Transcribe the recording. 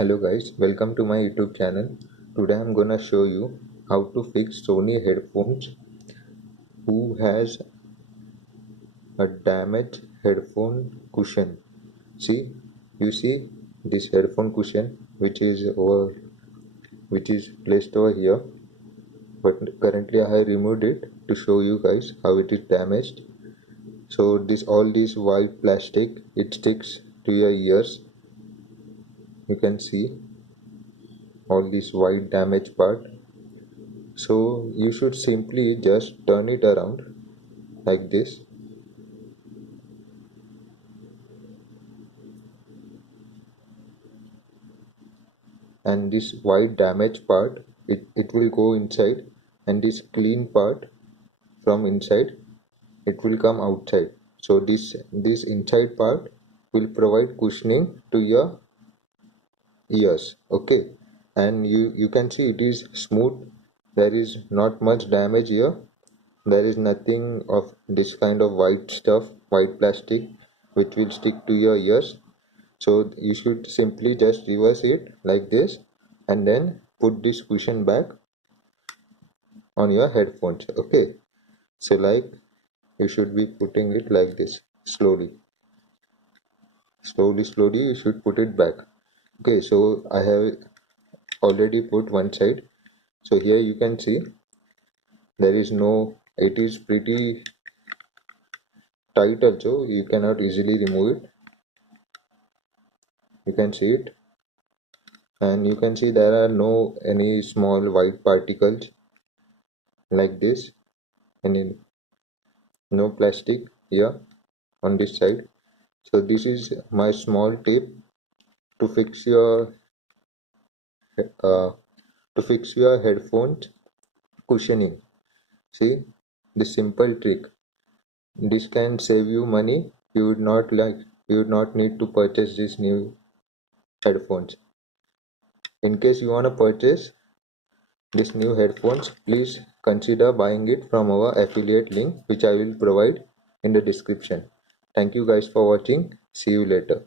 Hello guys, welcome to my YouTube channel. Today I'm gonna show you how to fix Sony headphones who has a damaged headphone cushion. See, you see this headphone cushion which is placed over here, but currently I have removed it to show you guys how it is damaged. So all this white plastic, it sticks to your ears. You can see all this white damaged part. So you should simply just turn it around like this, and this white damaged part, it will go inside, and this clean part from inside, it will come outside. So this inside part will provide cushioning to your ears. Okay, and you can see it is smooth. There is not much damage here. There is nothing of this kind of white stuff, white plastic, which will stick to your ears. So you should simply just reverse it like this and then put this cushion back on your headphones. Okay, so like you should be putting it like this, slowly you should put it back. Okay, so I have already put one side. So here you can see there is no, it is pretty tight also, you cannot easily remove it. You can see it, and you can see there are no any small white particles like this, and no plastic here on this side. So this is my small tip to fix your uh, headphones cushioning. See this simple trick. This can save you money. You would not need to purchase these new headphones. In case you want to purchase these new headphones, please consider buying it from our affiliate link, which I will provide in the description. Thank you guys for watching. See you later.